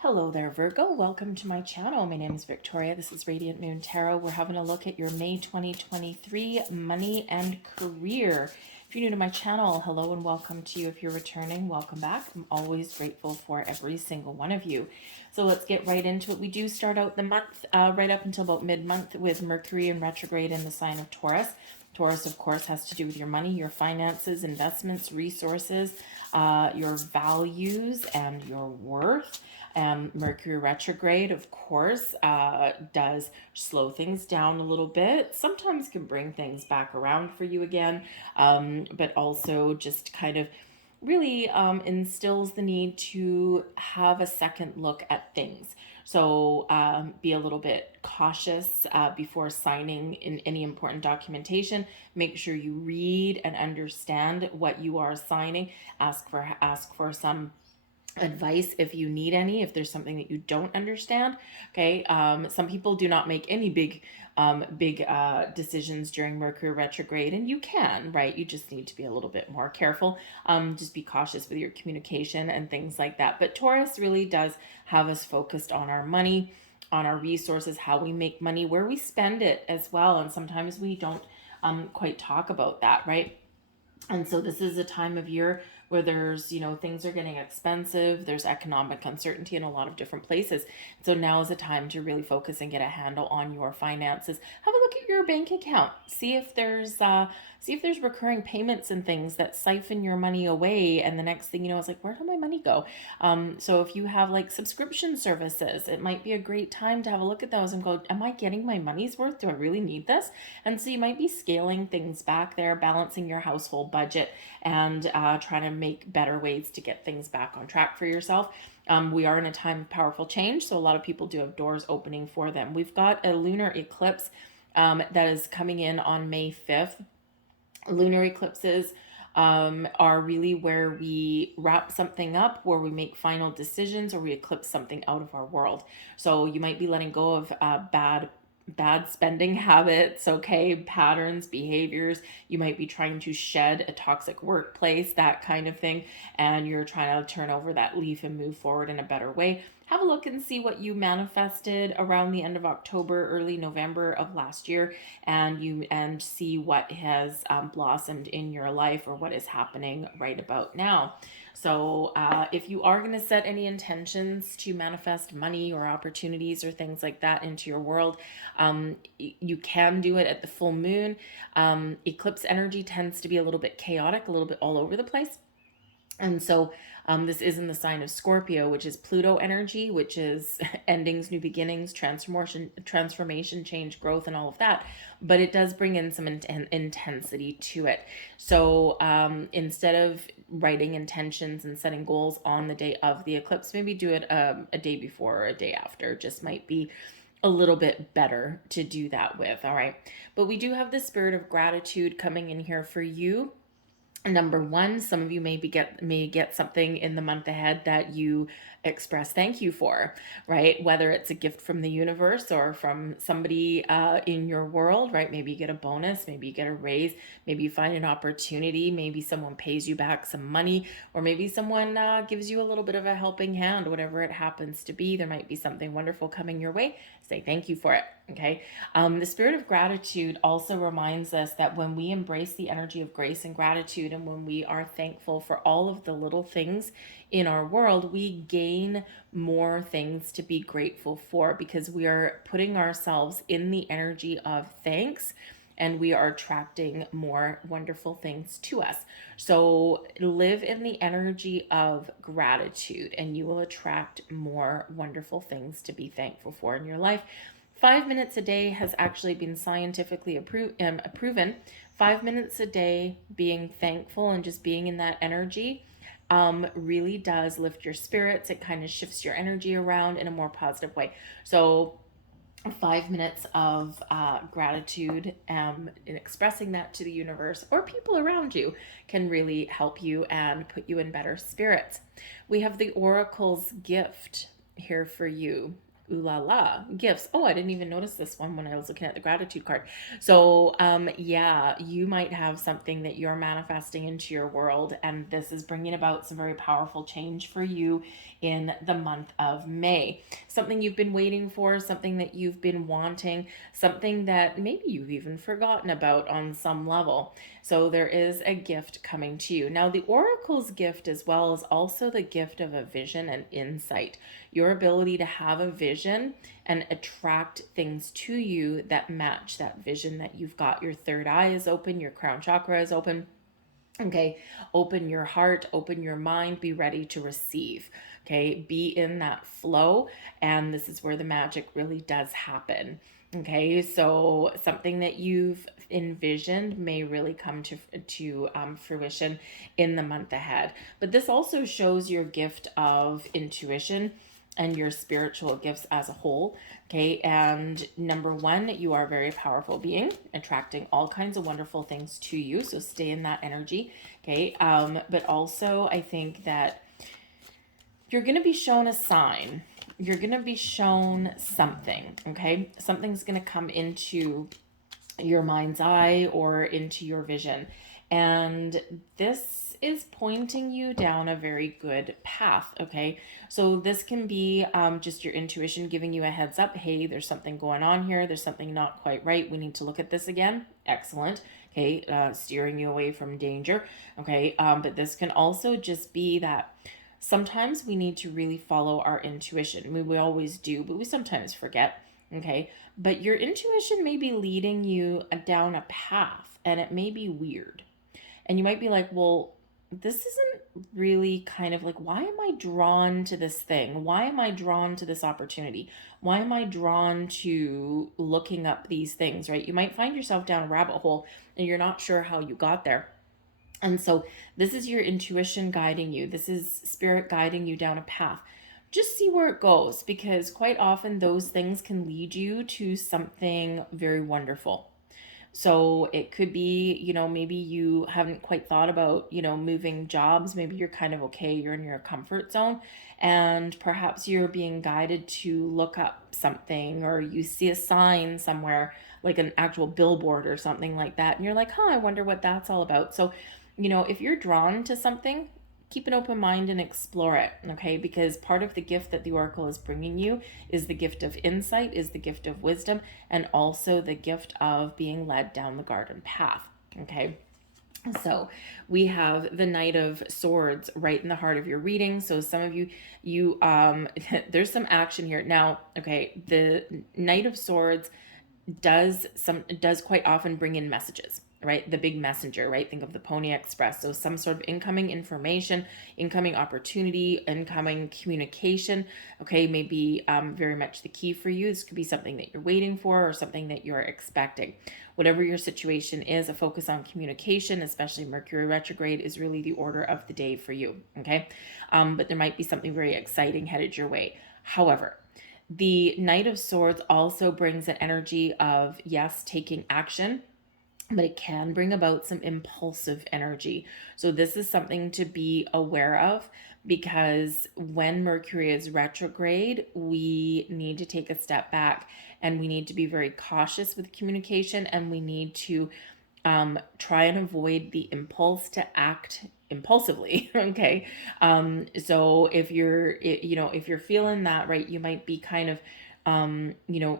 Hello there, Virgo. Welcome to my channel. My name is Victoria. This is Radiant Moon Tarot. We're having a look at your May 2023 money and career. If you're new to my channel, hello and welcome to you. If you're returning, welcome back. I'm always grateful for every single one of you. So let's get right into it. We do start out the month right up until about mid-month with Mercury in retrograde in the sign of Taurus. Taurus, of course, has to do with your money, your finances, investments, resources, your values, and your worth. Mercury retrograde, of course, does slow things down a little bit. Sometimes can bring things back around for you again, but also just kind of really instills the need to have a second look at things. So be a little bit cautious before signing in any important documentation. Make sure you read and understand what you are signing. Ask for some advice if you need any, if there's something that you don't understand. Okay. Some people do not make any big decisions during Mercury retrograde, and you can, right? You just need to be a little bit more careful. Just be cautious with your communication and things like that. But Taurus really does have us focused on our money, on our resources, how we make money, where we spend it as well. And sometimes we don't quite talk about that, right? And so this is a time of year where there's, things are getting expensive. There's economic uncertainty in a lot of different places. So now is a time to really focus and get a handle on your finances. Have a look at your bank account. See if there's recurring payments and things that siphon your money away. And the next thing you know, it's like, where did my money go? So if you have like subscription services, it might be a great time to have a look at those and go, am I getting my money's worth? Do I really need this? And so you might be scaling things back there, balancing your household budget, and trying to make better ways to get things back on track for yourself. We are in a time of powerful change, so a lot of people do have doors opening for them. We've got a lunar eclipse that is coming in on May 5th. Lunar eclipses are really where we wrap something up, where we make final decisions, or we eclipse something out of our world. So you might be letting go of bad spending habits, okay, patterns, behaviors. You might be trying to shed a toxic workplace, that kind of thing, and you're trying to turn over that leaf and move forward in a better way. Have a look and see what you manifested around the end of October, early November of last year, and see what has blossomed in your life or what is happening right about now. So if you are going to set any intentions to manifest money or opportunities or things like that into your world, you can do it at the full moon. Eclipse energy tends to be a little bit chaotic, a little bit all over the place. And so this is in the sign of Scorpio, which is Pluto energy, which is endings, new beginnings, transformation, change, growth, and all of that. But it does bring in some intensity to it. So instead of writing intentions and setting goals on the day of the eclipse, maybe do it a day before or a day after. Just might be a little bit better to do that with. All right. But we do have the spirit of gratitude coming in here for you. Number one, some of you may get something in the month ahead that you express thank you for, right? Whether it's a gift from the universe or from somebody in your world, right? Maybe you get a bonus, maybe you get a raise, maybe you find an opportunity, maybe someone pays you back some money, or maybe someone gives you a little bit of a helping hand, whatever it happens to be. There might be something wonderful coming your way. Say thank you for it. Okay. The spirit of gratitude also reminds us that when we embrace the energy of grace and gratitude, and when we are thankful for all of the little things in our world, we gain more things to be grateful for, because we are putting ourselves in the energy of thanks, and we are attracting more wonderful things to us. So live in the energy of gratitude, and you will attract more wonderful things to be thankful for in your life. 5 minutes a day has actually been scientifically proven. 5 minutes a day being thankful and just being in that energy really does lift your spirits. It kind of shifts your energy around in a more positive way. So 5 minutes of gratitude and expressing that to the universe or people around you can really help you and put you in better spirits. We have the Oracle's gift here for you. Ooh la la, gifts. Oh, I didn't even notice this one when I was looking at the gratitude card. So, yeah, you might have something that you're manifesting into your world, and this is bringing about some very powerful change for you in the month of May. Something you've been waiting for, something that you've been wanting, something that maybe you've even forgotten about on some level. So there is a gift coming to you. Now, the Oracle's gift as well is also the gift of a vision and insight. Your ability to have a vision and attract things to you that match that vision that you've got. Your third eye is open, your crown chakra is open. Okay, open your heart, open your mind, be ready to receive. Okay, be in that flow, and this is where the magic really does happen. Okay, so something that you've envisioned may really come to fruition in the month ahead. But this also shows your gift of intuition and your spiritual gifts as a whole. Okay, and number one, you are a very powerful being, attracting all kinds of wonderful things to you. So stay in that energy. Okay, but also I think that you're going to be shown a sign. You're going to be shown something. Okay, something's going to come into your mind's eye or into your vision, and this is pointing you down a very good path. Okay, so this can be just your intuition giving you a heads up. Hey, there's something going on here, there's something not quite right, we need to look at this again. Excellent. Okay, steering you away from danger. Okay, but this can also just be that sometimes we need to really follow our intuition. I mean, we always do, but we sometimes forget. Okay, but your intuition may be leading you down a path, and it may be weird, and you might be like, well, this isn't really kind of like, why am I drawn to this thing? Why am I drawn to this opportunity? Why am I drawn to looking up these things, right? You might find yourself down a rabbit hole and you're not sure how you got there. And so this is your intuition guiding you. This is spirit guiding you down a path. Just see where it goes, because quite often those things can lead you to something very wonderful. So it could be, maybe you haven't quite thought about, moving jobs. Maybe you're kind of okay, you're in your comfort zone, and perhaps you're being guided to look up something, or you see a sign somewhere, like an actual billboard or something like that. And you're like, I wonder what that's all about. So, if you're drawn to something, keep an open mind and explore it. Okay, because part of the gift that the oracle is bringing you is the gift of insight, is the gift of wisdom, and also the gift of being led down the garden path. Okay, so we have the Knight of Swords right in the heart of your reading. So some of you there's some action here now. Okay, the Knight of Swords does quite often bring in messages, right? The big messenger, right? Think of the Pony Express. So some sort of incoming information, incoming opportunity, incoming communication, okay, may be very much the key for you. This could be something that you're waiting for or something that you're expecting. Whatever your situation is, a focus on communication, especially Mercury retrograde, is really the order of the day for you, okay? But there might be something very exciting headed your way. However, the Knight of Swords also brings an energy of, yes, taking action, but it can bring about some impulsive energy. So this is something to be aware of, because when Mercury is retrograde, we need to take a step back and we need to be very cautious with communication, and we need to try and avoid the impulse to act impulsively. Okay, so if you're feeling that, right, you might be kind of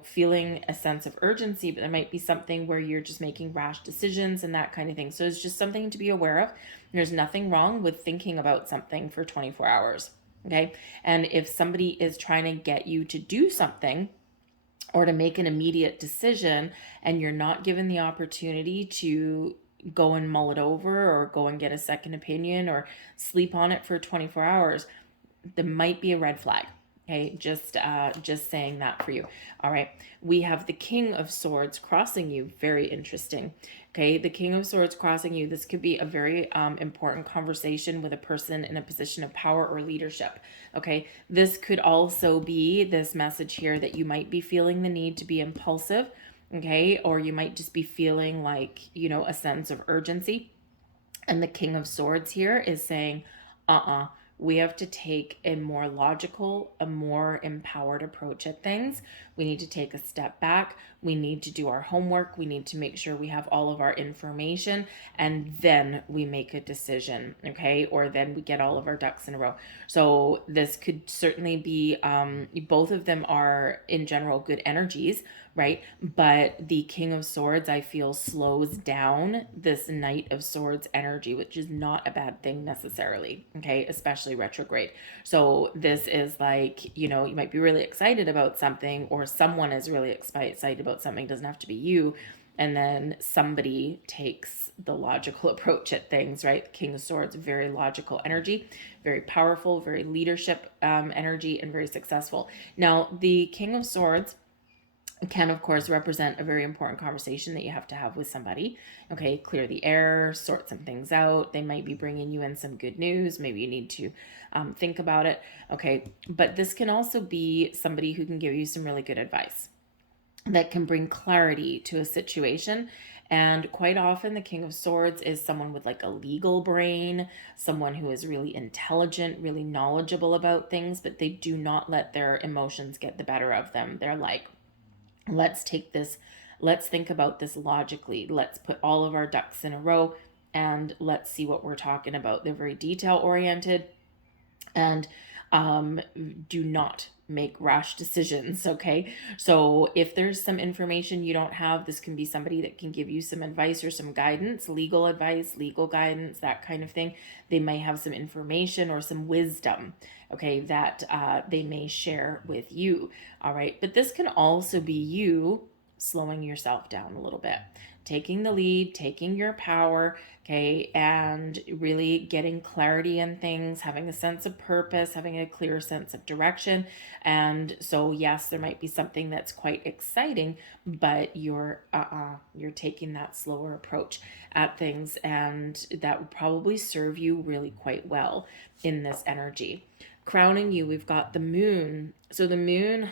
feeling a sense of urgency, but there might be something where you're just making rash decisions and that kind of thing. So it's just something to be aware of. There's nothing wrong with thinking about something for 24 hours. Okay, and if somebody is trying to get you to do something or to make an immediate decision, and you're not given the opportunity to go and mull it over or go and get a second opinion or sleep on it for 24 hours, there might be a red flag. Okay, just saying that for you. All right, we have the King of Swords crossing you. Very interesting. Okay, the King of Swords crossing you. This could be a very important conversation with a person in a position of power or leadership. Okay, this could also be this message here that you might be feeling the need to be impulsive. Okay, or you might just be feeling like, a sense of urgency. And the King of Swords here is saying, we have to take a more logical, a more empowered approach at things. We need to take a step back. We need to do our homework. We need to make sure we have all of our information, and then we make a decision, okay? Or then we get all of our ducks in a row. So this could certainly be, both of them are in general good energies, right? But the King of Swords, I feel, slows down this Knight of Swords energy, which is not a bad thing necessarily, okay? Especially retrograde. So this is like, you know, you might be really excited about something, or someone is really excited about something. It doesn't have to be you. And then somebody takes the logical approach at things, right? King of Swords, very logical energy, very powerful, very leadership energy, and very successful. Now, the King of Swords can of course represent a very important conversation that you have to have with somebody. Okay, clear the air, sort some things out. They might be bringing you in some good news. Maybe you need to think about it. Okay, but this can also be somebody who can give you some really good advice that can bring clarity to a situation. And quite often the King of Swords is someone with like a legal brain, someone who is really intelligent, really knowledgeable about things, but they do not let their emotions get the better of them. They're like, let's take this, let's think about this logically. Let's put all of our ducks in a row and let's see what we're talking about. They're very detail oriented and do not make rash decisions, okay? So if there's some information you don't have, this can be somebody that can give you some advice or some guidance, legal advice, legal guidance, that kind of thing. They may have some information or some wisdom, okay, that they may share with you, all right? But this can also be you slowing yourself down a little bit, taking the lead, taking your power, okay, and really getting clarity in things, having a sense of purpose, having a clear sense of direction. And so, yes, there might be something that's quite exciting, but you're taking that slower approach at things, and that would probably serve you really quite well in this energy. Crowning you, we've got the moon. So the moon,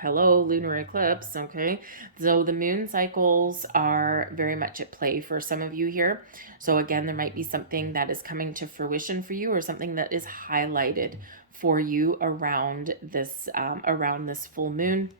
hello, lunar eclipse, okay? So the moon cycles are very much at play for some of you here. So again, there might be something that is coming to fruition for you, or something that is highlighted for you around this full moon.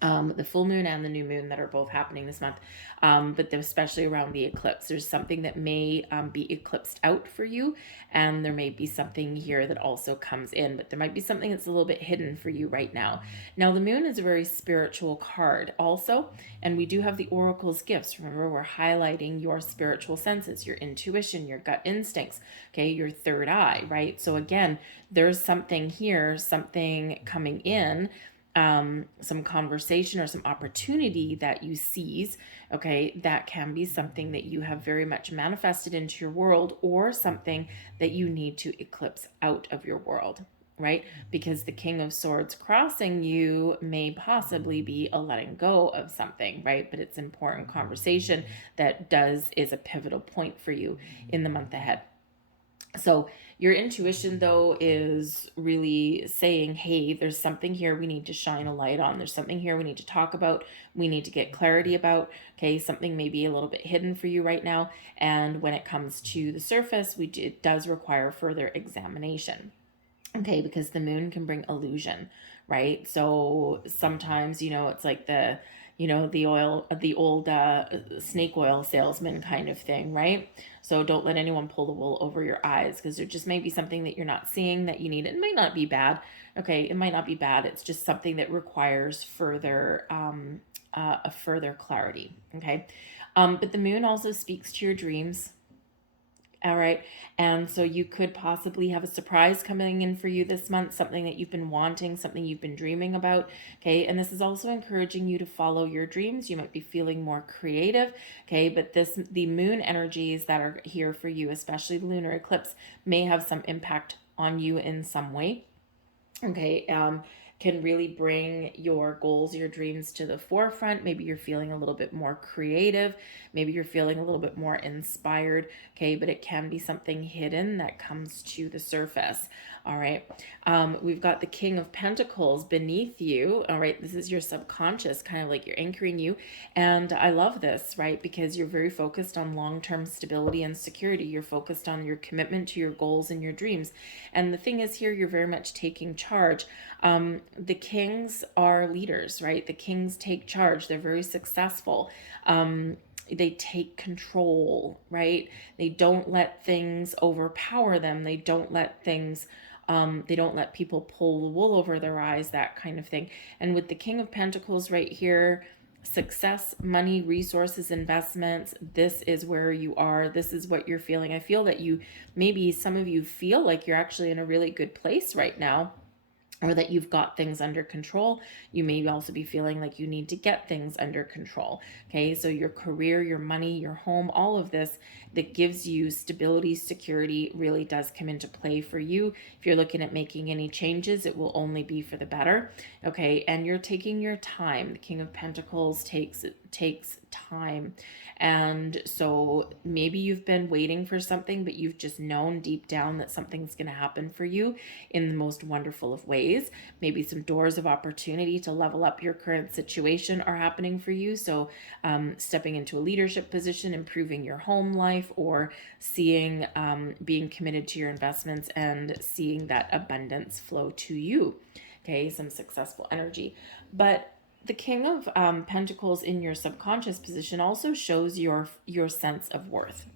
The full moon and the new moon that are both happening this month, but especially around the eclipse. There's something that may be eclipsed out for you, and there may be something here that also comes in, but there might be something that's a little bit hidden for you right now. Now, the moon is a very spiritual card also, and we do have the oracle's gifts. Remember, we're highlighting your spiritual senses, your intuition, your gut instincts, okay, your third eye, right? So again, there's something here, something coming in, some conversation or some opportunity that you seize, okay, that can be something that you have very much manifested into your world, or something that you need to eclipse out of your world, right? Because the King of Swords crossing you may possibly be a letting go of something, right? But it's important conversation that is a pivotal point for you in the month ahead. So your intuition, though, is really saying, hey, there's something here we need to shine a light on. There's something here we need to talk about. We need to get clarity about. Okay, something may be a little bit hidden for you right now. And when it comes to the surface, it does require further examination. Okay, because the moon can bring illusion, right? So sometimes, it's like the old snake oil salesman kind of thing, right? So don't let anyone pull the wool over your eyes, because there just may be something that you're not seeing that you need. It might not be bad. Okay, it might not be bad. It's just something that requires further a further clarity. Okay, but the moon also speaks to your dreams. All right. And so you could possibly have a surprise coming in for you this month, something that you've been wanting, something you've been dreaming about. Okay. And this is also encouraging you to follow your dreams. You might be feeling more creative. Okay. But the moon energies that are here for you, especially the lunar eclipse, may have some impact on you in some way. Okay. can really bring your goals, your dreams to the forefront. Maybe you're feeling a little bit more creative. Maybe you're feeling a little bit more inspired. Okay, but it can be something hidden that comes to the surface. All right. We've got the King of Pentacles beneath you. All right. This is your subconscious, kind of like you're anchoring you. And I love this, right? Because you're very focused on long-term stability and security. You're focused on your commitment to your goals and your dreams. And the thing is here, you're very much taking charge. The kings are leaders, right? The kings take charge. They're very successful. They take control, right? They don't let things overpower them. They don't let things they don't let people pull the wool over their eyes, that kind of thing. And with the King of Pentacles right here, success, money, resources, investments, this is where you are. This is what you're feeling. I feel that maybe some of you feel like you're actually in a really good place right now, or that you've got things under control. You may also be feeling like you need to get things under control. Okay, so your career, your money, your home, all of this that gives you stability, security really does come into play for you. If you're looking at making any changes, it will only be for the better. Okay, and you're taking your time. The King of Pentacles takes time. And so maybe you've been waiting for something, but you've just known deep down that something's going to happen for you in the most wonderful of ways. Maybe some doors of opportunity to level up your current situation are happening for you. So stepping into a leadership position, improving your home life, or seeing, being committed to your investments and seeing that abundance flow to you. Okay, some successful energy. But the King of Pentacles in your subconscious position also shows your sense of worth.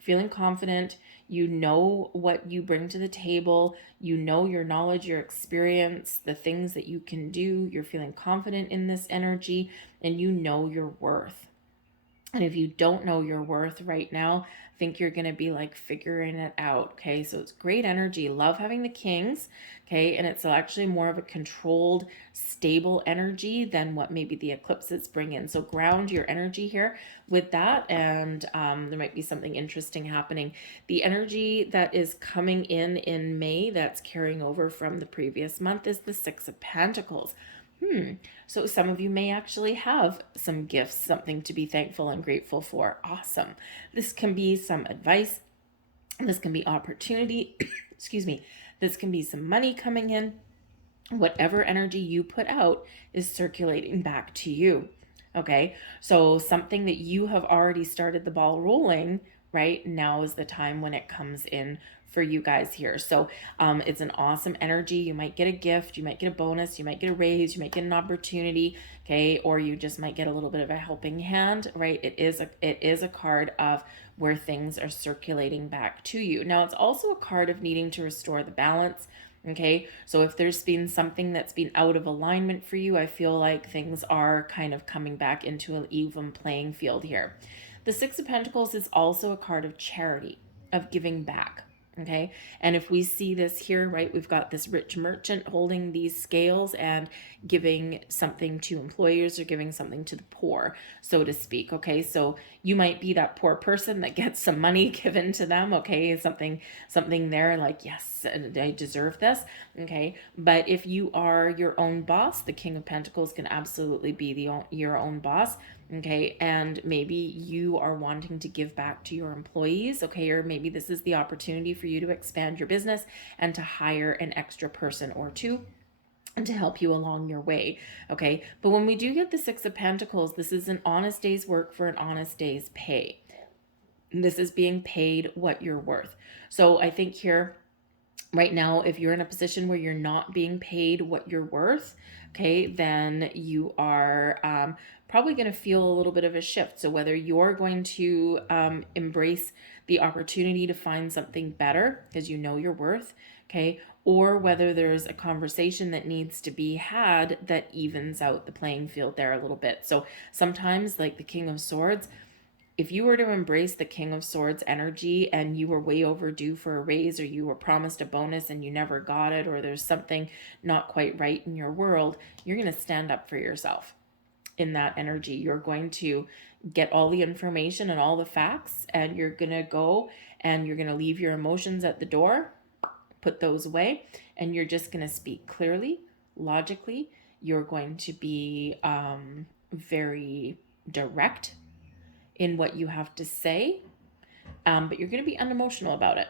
Feeling confident, you know what you bring to the table, you know your knowledge, your experience, the things that you can do. You're feeling confident in this energy, and you know your worth. And if you don't know your worth right now, I think you're going to be like figuring it out. Okay, so it's great energy. Love having the kings. Okay, and it's actually more of a controlled, stable energy than what maybe the eclipses bring in. So ground your energy here with that, and there might be something interesting happening. The energy that is coming in May that's carrying over from the previous month is the Six of Pentacles. So some of you may actually have some gifts, something to be thankful and grateful for. Awesome. This can be some advice. This can be opportunity. Excuse me. This can be some money coming in. Whatever energy you put out is circulating back to you. Okay. So something that you have already started the ball rolling, right? Now is the time when it comes in for you guys here. So it's an awesome energy. You might get a gift, you might get a bonus, you might get a raise, you might get an opportunity, okay, or you just might get a little bit of a helping hand, right? It is a card of where things are circulating back to you. Now it's also a card of needing to restore the balance. Okay, so if there's been something that's been out of alignment for you, I feel like things are kind of coming back into an even playing field here. The Six of Pentacles is also a card of charity, of giving back. Okay, and if we see this here, right, we've got this rich merchant holding these scales and giving something to employers or giving something to the poor, so to speak. Okay, so you might be that poor person that gets some money given to them. Okay, something there like, yes, I deserve this. Okay, but if you are your own boss, the King of Pentacles can absolutely be your own boss. Okay, and maybe you are wanting to give back to your employees, okay, or maybe this is the opportunity for you to expand your business and to hire an extra person or two and to help you along your way. Okay, but when we do get the Six of Pentacles, this is an honest day's work for an honest day's pay. This is being paid what you're worth. So I think here right now, if you're in a position where you're not being paid what you're worth, okay, then you are probably going to feel a little bit of a shift. So whether you're going to embrace the opportunity to find something better because you know your worth, okay, or whether there's a conversation that needs to be had that evens out the playing field there a little bit. So sometimes, like the King of Swords, if you were to embrace the King of Swords energy and you were way overdue for a raise, or you were promised a bonus and you never got it, or there's something not quite right in your world, you're going to stand up for yourself in that energy. You're going to get all the information and all the facts, and you're going to go and you're going to leave your emotions at the door, put those away, and you're just going to speak clearly, logically. You're going to be very direct in what you have to say, but you're going to be unemotional about it.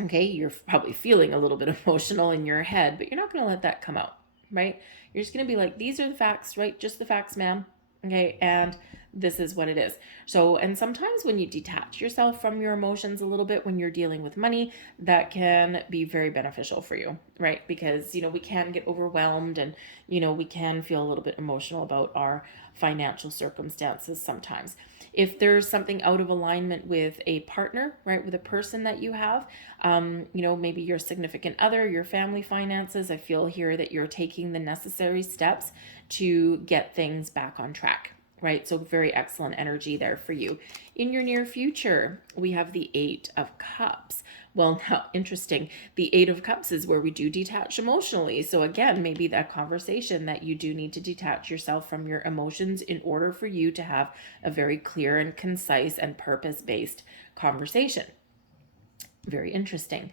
Okay, you're probably feeling a little bit emotional in your head, but you're not going to let that come out, right? You're just going to be like, these are the facts, right? Just the facts, ma'am. Okay, and this is what it is. So, and sometimes when you detach yourself from your emotions a little bit when you're dealing with money, that can be very beneficial for you, right? Because, we can get overwhelmed and, we can feel a little bit emotional about our financial circumstances sometimes. If there's something out of alignment with a partner, right, with a person that you have, maybe your significant other, your family finances, I feel here that you're taking the necessary steps to get things back on track, right? So very excellent energy there for you. In your near future, we have the Eight of Cups. Well, now, interesting. The Eight of Cups is where we do detach emotionally. So again, maybe that conversation that you do need to detach yourself from your emotions in order for you to have a very clear and concise and purpose-based conversation. Very interesting.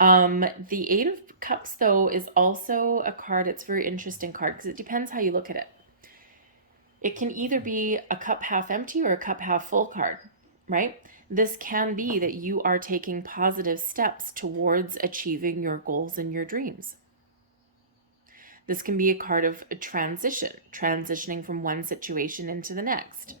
The Eight of Cups, though, is also a card. It's a very interesting card because it depends how you look at it. It can either be a cup half empty or a cup half full card, right? This can be that you are taking positive steps towards achieving your goals and your dreams. This can be a card of a transitioning from one situation into the next,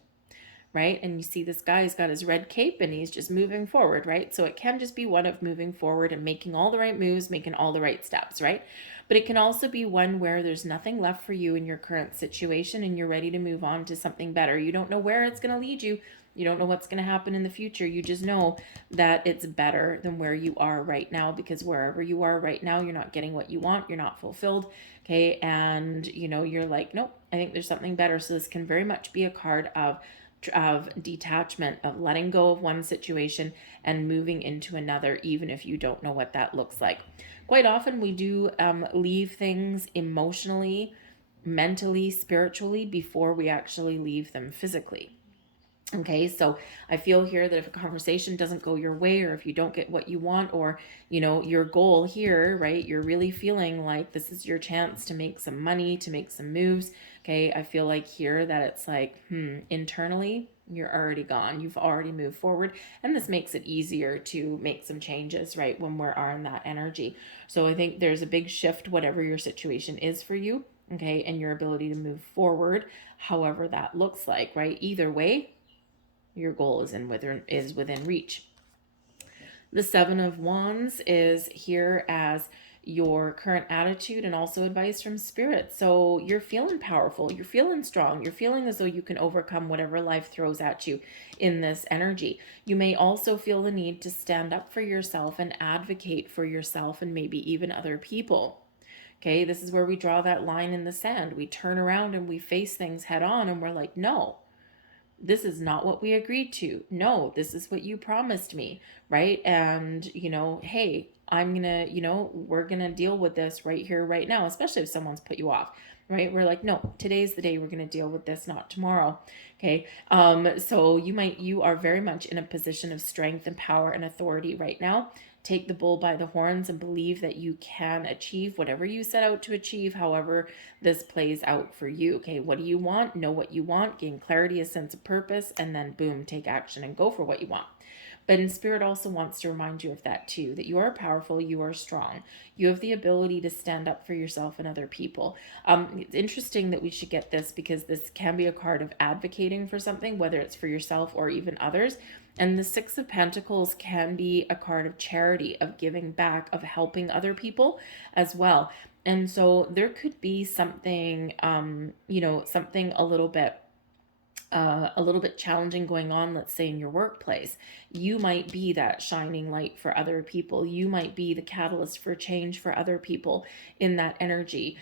right? And you see this guy, he's got his red cape and he's just moving forward, right? So it can just be one of moving forward and making all the right moves, making all the right steps, right? But it can also be one where there's nothing left for you in your current situation and you're ready to move on to something better. You don't know where it's going to lead you. You don't know what's going to happen in the future. You just know that it's better than where you are right now, because wherever you are right now, you're not getting what you want. You're not fulfilled. Okay. And, you're like, nope, I think there's something better. So this can very much be a card of detachment, of letting go of one situation and moving into another, even if you don't know what that looks like. Quite often we do leave things emotionally, mentally, spiritually before we actually leave them physically. Okay, so I feel here that if a conversation doesn't go your way, or if you don't get what you want, or, your goal here, right, you're really feeling like this is your chance to make some money, to make some moves. Okay, I feel like here that it's like, internally, you're already gone. You've already moved forward. And this makes it easier to make some changes, right, when we are in that energy. So I think there's a big shift, whatever your situation is for you, okay, and your ability to move forward, however that looks like, right? Either way, your goal is within reach. The Seven of Wands is here as your current attitude and also advice from spirit. So you're feeling powerful, you're feeling strong, you're feeling as though you can overcome whatever life throws at you in this energy. You may also feel the need to stand up for yourself and advocate for yourself and maybe even other people. Okay, this is where we draw that line in the sand. We turn around and we face things head on and we're like, no, this is not what we agreed to. No, this is what you promised me, right? And, hey, we're gonna deal with this right here, right now, especially if someone's put you off, right? We're like, no, today's the day we're gonna deal with this, not tomorrow. Okay. So you are very much in a position of strength and power and authority right now. Take the bull by the horns and believe that you can achieve whatever you set out to achieve, however this plays out for you. Okay, what do you want? Know what you want, gain clarity, a sense of purpose, and then boom, take action and go for what you want. But in spirit also wants to remind you of that too, that you are powerful, you are strong. You have the ability to stand up for yourself and other people. It's interesting that we should get this because this can be a card of advocating for something, whether it's for yourself or even others. And the Six of Pentacles can be a card of charity, of giving back, of helping other people as well. And so there could be something, something a little bit challenging going on, let's say in your workplace. You might be that shining light for other people. You might be the catalyst for change for other people in that energy.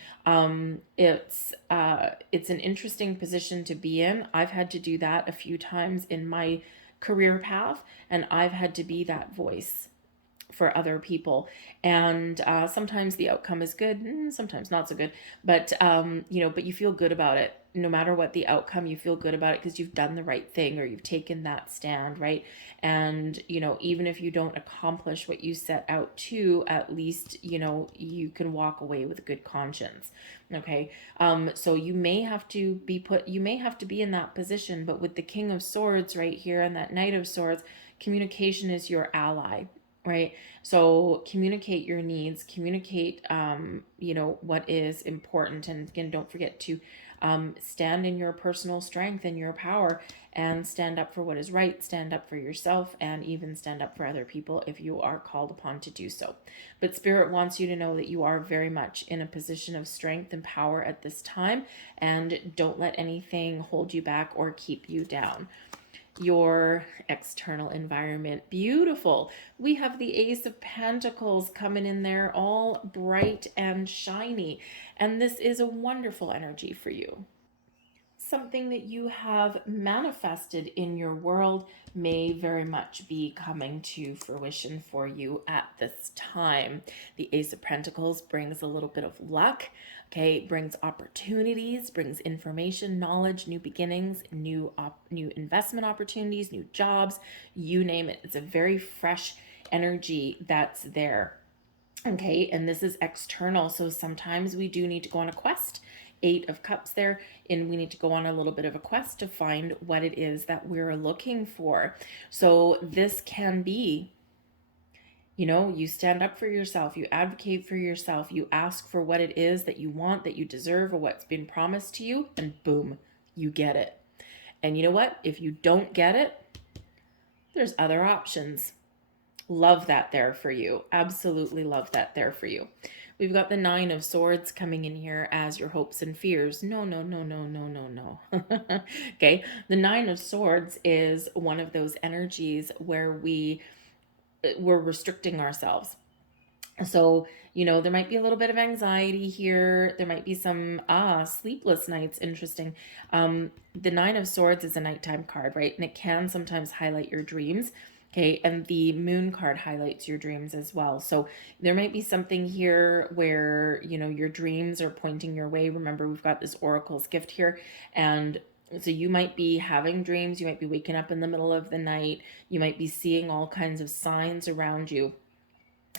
It's an interesting position to be in. I've had to do that a few times in my career path, and I've had to be that voice for other people. And sometimes the outcome is good, sometimes not so good, but but you feel good about it. no matter what the outcome, you feel good about it because you've done the right thing or you've taken that stand, right? And, even if you don't accomplish what you set out to, at least, you can walk away with a good conscience. Okay. So you may have to be in that position, but with the King of Swords right here and that Knight of Swords, communication is your ally, right? So communicate your needs, communicate, what is important. And again, don't forget to stand in your personal strength and your power and stand up for what is right, stand up for yourself, and even stand up for other people if you are called upon to do so. But Spirit wants you to know that you are very much in a position of strength and power at this time, and don't let anything hold you back or keep you down. Your external environment, beautiful. We have the Ace of Pentacles coming in there, all bright and shiny, and this is a wonderful energy for you. Something that you have manifested in your world may very much be coming to fruition for you at this time. The Ace of Pentacles brings a little bit of luck, okay? It brings opportunities, brings information, knowledge, new beginnings, new investment opportunities, new jobs, you name it. It's a very fresh energy that's there. Okay, and this is external, so sometimes we do need to go on a quest. Eight of Cups there, and we need to go on a little bit of a quest to find what it is that we're looking for. So this can be, you stand up for yourself, you advocate for yourself, you ask for what it is that you want, that you deserve, or what's been promised to you, and boom, you get it. And you know what? If you don't get it, there's other options. Love that there for you. Absolutely love that there for you. We've got the Nine of Swords coming in here as your hopes and fears. No, no, no, no, no, no, no. Okay. The Nine of Swords is one of those energies where we're restricting ourselves. So, there might be a little bit of anxiety here. There might be some sleepless nights. Interesting. The Nine of Swords is a nighttime card, right? And it can sometimes highlight your dreams. Okay, and the Moon card highlights your dreams as well. So there might be something here where, your dreams are pointing your way. Remember, we've got this Oracle's gift here. And so you might be having dreams. You might be waking up in the middle of the night. You might be seeing all kinds of signs around you.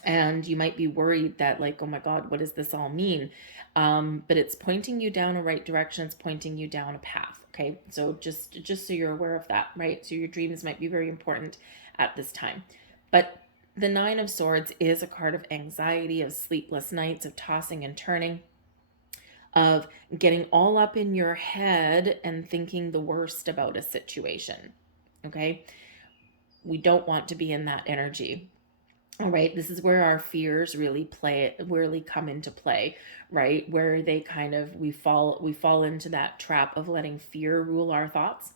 And you might be worried that, like, oh my God, what does this all mean? But it's pointing you down a right direction. It's pointing you down a path. Okay, so just so you're aware of that, right? So your dreams might be very important at this time. But the Nine of Swords is a card of anxiety, of sleepless nights, of tossing and turning, of getting all up in your head and thinking the worst about a situation. Okay, we don't want to be in that energy. All right, this is where our fears really come into play, right? Where they kind of we fall into that trap of letting fear rule our thoughts.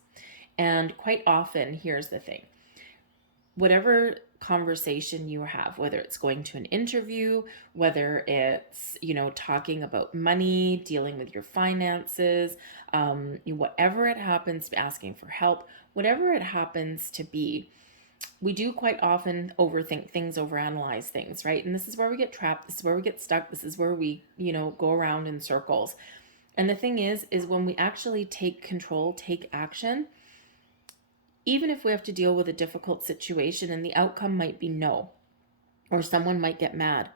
And quite often, here's the thing. Whatever conversation you have, whether it's going to an interview, whether it's, talking about money, dealing with your finances, whatever it happens, asking for help, whatever it happens to be, we do quite often overthink things, overanalyze things, right? And this is where we get trapped. This is where we get stuck. This is where we, go around in circles. And the thing is when we actually take control, take action, even if we have to deal with a difficult situation and the outcome might be no, or someone might get mad,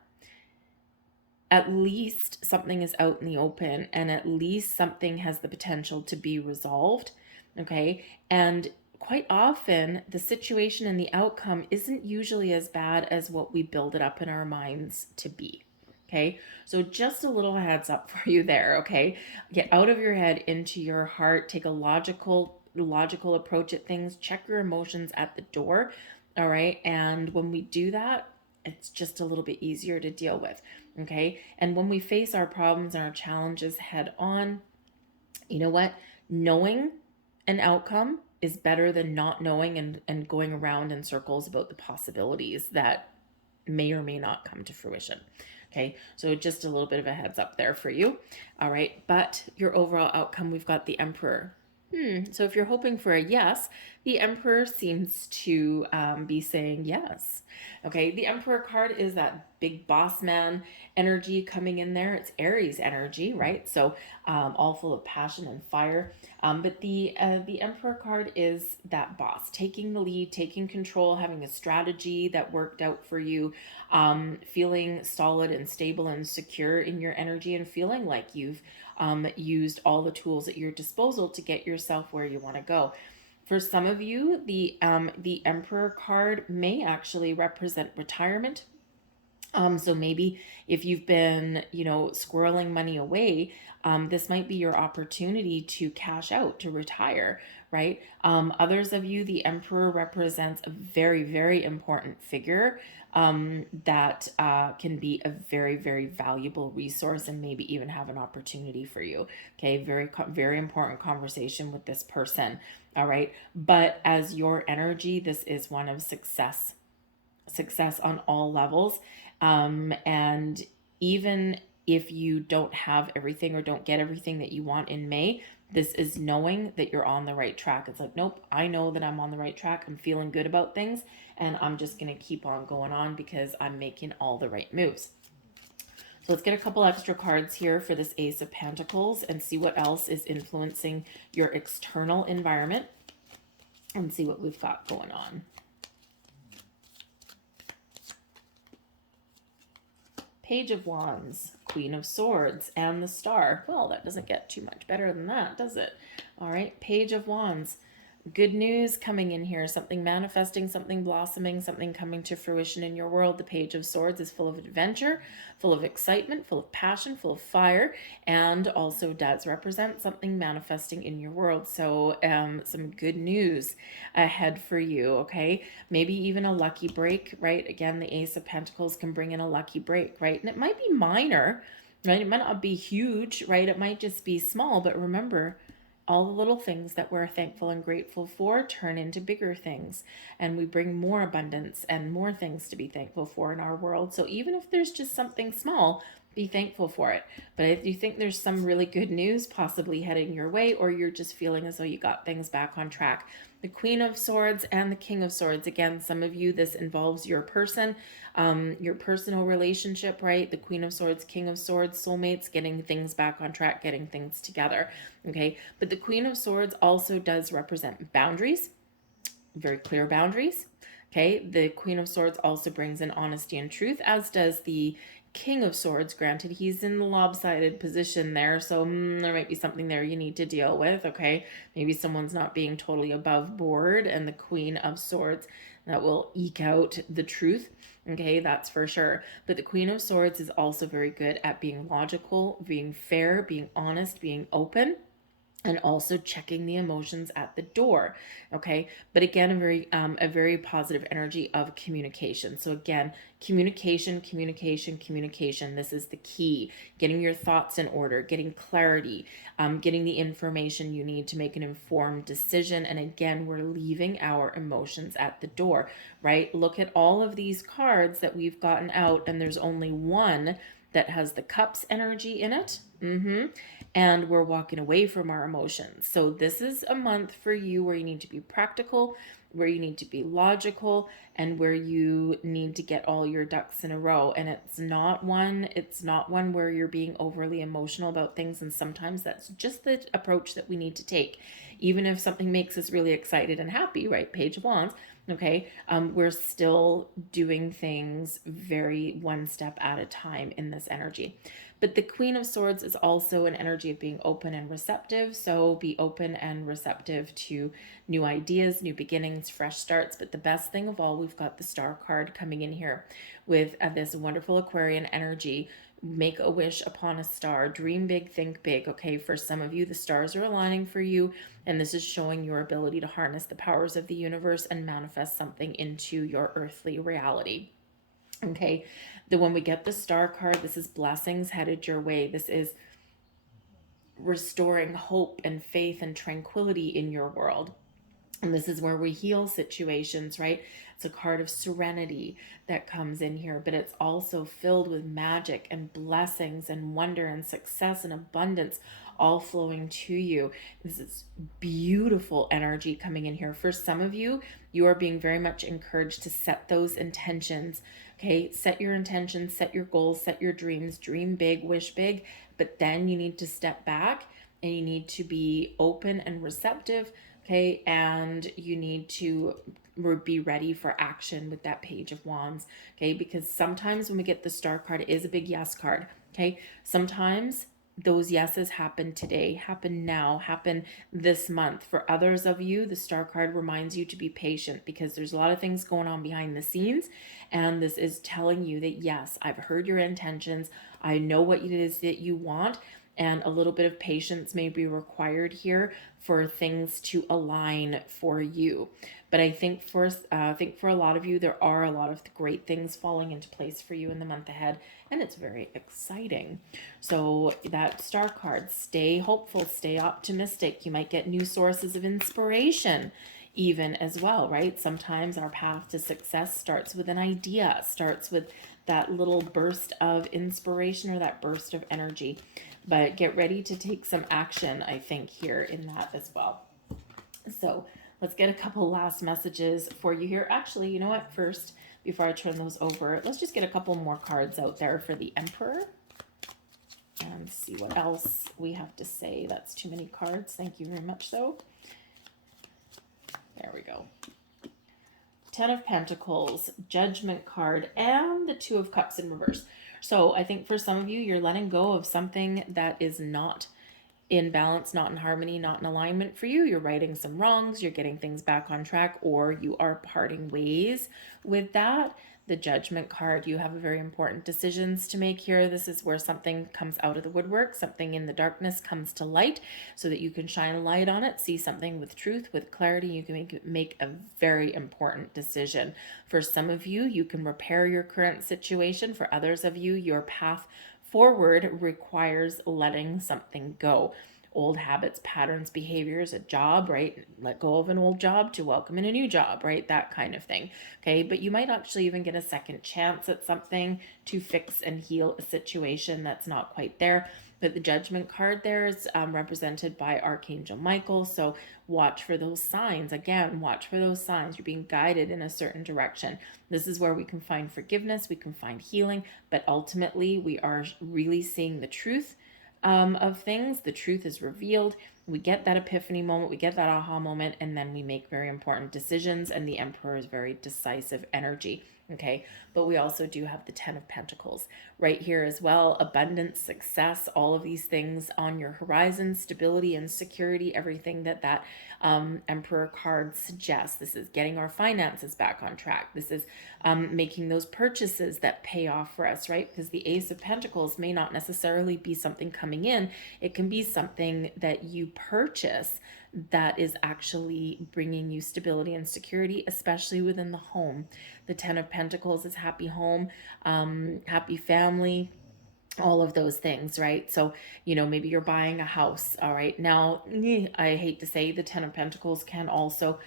at least something is out in the open, and at least something has the potential to be resolved. Okay. And quite often the situation and the outcome isn't usually as bad as what we build it up in our minds to be. Okay, so just a little heads up for you there. Okay, get out of your head, into your heart, take a logical approach at things, check your emotions at the door. All right, and when we do that, it's just a little bit easier to deal with. Okay, and when we face our problems and our challenges head on, you know what, knowing an outcome is better than not knowing and going around in circles about the possibilities that may or may not come to fruition. Okay, so just a little bit of a heads up there for you. All right, but your overall outcome, we've got the Emperor. So if you're hoping for a yes, The Emperor seems to be saying yes. Okay, the Emperor card is that big boss man energy coming in there. It's Aries energy, right? So all full of passion and fire. But the Emperor card is that boss taking the lead, taking control, having a strategy that worked out for you, feeling solid and stable and secure in your energy, and feeling like you've used all the tools at your disposal to get yourself where you want to go. For some of you, the Emperor card may actually represent retirement. So maybe if you've been, squirreling money away, this might be your opportunity to cash out, to retire, right? Others of you, the Emperor represents a very, very important figure that can be a very, very valuable resource and maybe even have an opportunity for you. Okay, very, very important conversation with this person. All right, but as your energy, this is one of success on all levels. And even if you don't have everything or don't get everything that you want in May, this is knowing that you're on the right track. It's like, nope, I know that I'm on the right track. I'm feeling good about things, and I'm just going to keep on going on because I'm making all the right moves. So let's get a couple extra cards here for this Ace of Pentacles and see what else is influencing your external environment and see what we've got going on. Page of Wands, Queen of Swords, and the Star. Well, that doesn't get too much better than that, does it? All right, Page of Wands. Good news coming in here, something manifesting, something blossoming, something coming to fruition in your world. The Page of Swords is full of adventure, full of excitement, full of passion, full of fire, and also does represent something manifesting in your world. So some good news ahead for you, okay? Maybe even a lucky break, right? Again, the Ace of Pentacles can bring in a lucky break, right? And it might be minor, right? It might not be huge, right? It might just be small, but remember, all the little things that we're thankful and grateful for turn into bigger things, and we bring more abundance and more things to be thankful for in our world. So even if there's just something small, be thankful for it. But if you think there's some really good news possibly heading your way, or you're just feeling as though you got things back on track, the Queen of Swords and the King of Swords. Again, some of you, this involves your person, your personal relationship, right? The Queen of Swords, King of Swords, soulmates, getting things back on track, getting things together, okay? But the Queen of Swords also does represent boundaries, very clear boundaries, okay? The Queen of Swords also brings in honesty and truth, as does the King of Swords. Granted, he's in the lopsided position there, so there might be something there you need to deal with, okay? Maybe someone's not being totally above board, and the Queen of Swords, that will eke out the truth, okay? That's for sure. But the Queen of Swords is also very good at being logical, being fair, being honest, being open, and also checking the emotions at the door, okay? But again, a very positive energy of communication. So again, communication. This is the key. Getting your thoughts in order, getting clarity, getting the information you need to make an informed decision. And again, we're leaving our emotions at the door, right? Look at all of these cards that we've gotten out, and there's only one that has the Cups energy in it. And we're walking away from our emotions. So this is a month for you where you need to be practical, where you need to be logical, and where you need to get all your ducks in a row. And it's not one where you're being overly emotional about things. And sometimes that's just the approach that we need to take. Even if something makes us really excited and happy, right? Page of Wands. Okay, we're still doing things very one step at a time in this energy. But the Queen of Swords is also an energy of being open and receptive. So be open and receptive to new ideas, new beginnings, fresh starts. But the best thing of all, we've got the Star card coming in here with this wonderful Aquarian energy. Make a wish upon a star. Dream big, think big. Okay, for some of you, the stars are aligning for you, and this is showing your ability to harness the powers of the universe and manifest something into your earthly reality. Okay, when we get the Star card, this is blessings headed your way. This is restoring hope and faith and tranquility in your world. And this is where we heal situations, right? It's a card of serenity that comes in here, but it's also filled with magic and blessings and wonder and success and abundance, all flowing to you. This is beautiful energy coming in here. For some of you, you are being very much encouraged to set those intentions. Okay, set your intentions, set your goals, set your dreams, dream big, wish big, but then you need to step back and you need to be open and receptive. Okay, and you need to be ready for action with that Page of Wands. Okay, because sometimes when we get the Star card, it is a big yes card. Okay, sometimes those yeses happen today, happen now, happen this month. For others of you, the Star card reminds you to be patient because there's a lot of things going on behind the scenes, and this is telling you that yes, I've heard your intentions, I know what it is that you want, and a little bit of patience may be required here for things to align for you. But I think for a lot of you, there are a lot of great things falling into place for you in the month ahead, and it's very exciting. So that Star card, stay hopeful, stay optimistic. You might get new sources of inspiration even as well, right? Sometimes our path to success starts with an idea, starts with that little burst of inspiration or that burst of energy. But get ready to take some action, I think, here in that as well. So let's get a couple last messages for you here. Actually, you know what? First, before I turn those over, let's just get a couple more cards out there for the Emperor and see what else we have to say. That's too many cards. Thank you very much, though. There we go. Ten of Pentacles, Judgment card, and the Two of Cups in reverse. So I think for some of you, you're letting go of something that is not in balance, not in harmony, not in alignment for you. You're righting some wrongs, you're getting things back on track, or you are parting ways with that. The Judgment card, you have very important decisions to make here. This is where something comes out of the woodwork, something in the darkness comes to light so that you can shine a light on it, see something with truth, with clarity. You can make a very important decision. For some of you, you can repair your current situation. For others of you, your path forward requires letting something go. Old habits, patterns, behaviors, a job, right? Let go of an old job to welcome in a new job, right? That kind of thing. Okay, but you might actually even get a second chance at something to fix and heal a situation that's not quite there. But the Judgment card there is represented by Archangel Michael. So watch for those signs. Again, watch for those signs. You're being guided in a certain direction. This is where we can find forgiveness, we can find healing, but ultimately we are really seeing the truth of things. The truth is revealed. We get that epiphany moment, we get that aha moment, and then we make very important decisions, and the Emperor is very decisive energy. Okay, but we also do have the Ten of Pentacles right here as well. Abundance, success, all of these things on your horizon, stability and security, everything that Emperor card suggests. This is getting our finances back on track. This is making those purchases that pay off for us, right? Because the Ace of Pentacles may not necessarily be something coming in. It can be something that you purchase that is actually bringing you stability and security, especially within the home. The Ten of Pentacles is happy home, happy family, all of those things, right? So, maybe you're buying a house. All right. Now, I hate to say the Ten of Pentacles can also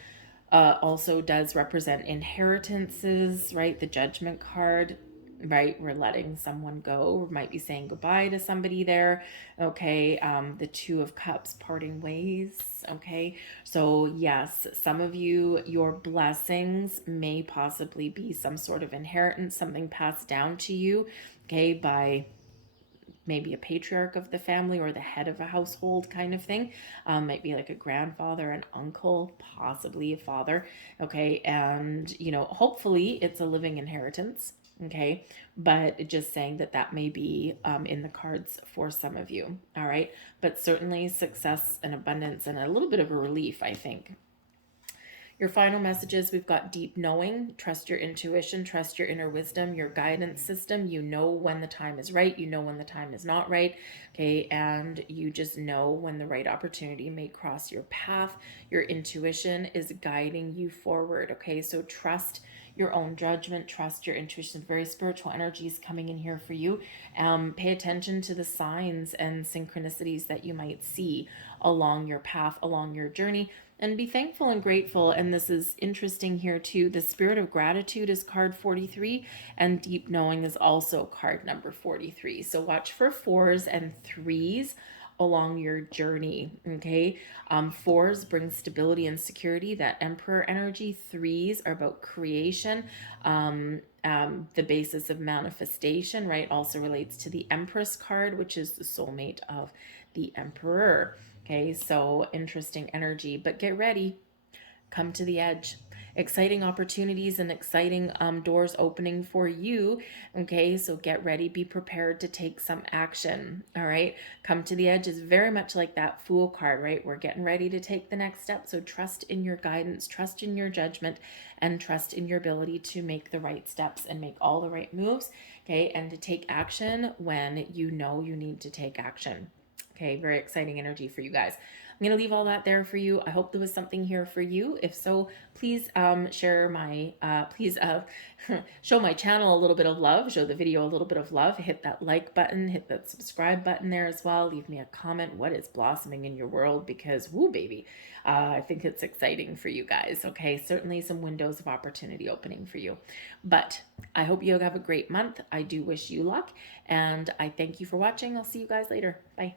does represent inheritances, right? The Judgment card, right? We're letting someone go. We might be saying goodbye to somebody there. Okay. The Two of Cups, parting ways. Okay. So yes, some of you, your blessings may possibly be some sort of inheritance, something passed down to you, okay, by maybe a patriarch of the family or the head of a household kind of thing. Might be like a grandfather, an uncle, possibly a father. Okay. And, hopefully it's a living inheritance. Okay. But just saying that may be in the cards for some of you. All right. But certainly success and abundance and a little bit of a relief, I think. Your final messages, we've got deep knowing, trust your intuition, trust your inner wisdom, your guidance system. You know when the time is right. You know when the time is not right. Okay. And you just know when the right opportunity may cross your path. Your intuition is guiding you forward. Okay. So trust your own judgment, trust your intuition. Very spiritual energies coming in here for you. Pay attention to the signs and synchronicities that you might see along your path, along your journey, and be thankful and grateful. And this is interesting here too. The Spirit of Gratitude is card 43, and Deep Knowing is also card number 43. So watch for 4s and 3s along your journey. Okay. Fours bring stability and security, that Emperor energy. Threes are about creation. The basis of manifestation, right, also relates to the Empress card, which is the soulmate of the Emperor. Okay, so interesting energy, but get ready. Come to the edge. Exciting opportunities and exciting doors opening for you. Okay, so get ready, be prepared to take some action. All right, come to the edge is very much like that Fool card, right? We're getting ready to take the next step. So trust in your guidance, trust in your judgment, and trust in your ability to make the right steps and make all the right moves. Okay, and to take action when you know you need to take action. Okay, very exciting energy for you guys. I'm going to leave all that there for you. I hope there was something here for you. If so, please share my, please show my channel a little bit of love, show the video a little bit of love, hit that like button, hit that subscribe button there as well. Leave me a comment. What is blossoming in your world? Because, woo, baby, I think it's exciting for you guys. Okay, certainly some windows of opportunity opening for you. But I hope you have a great month. I do wish you luck, and I thank you for watching. I'll see you guys later. Bye.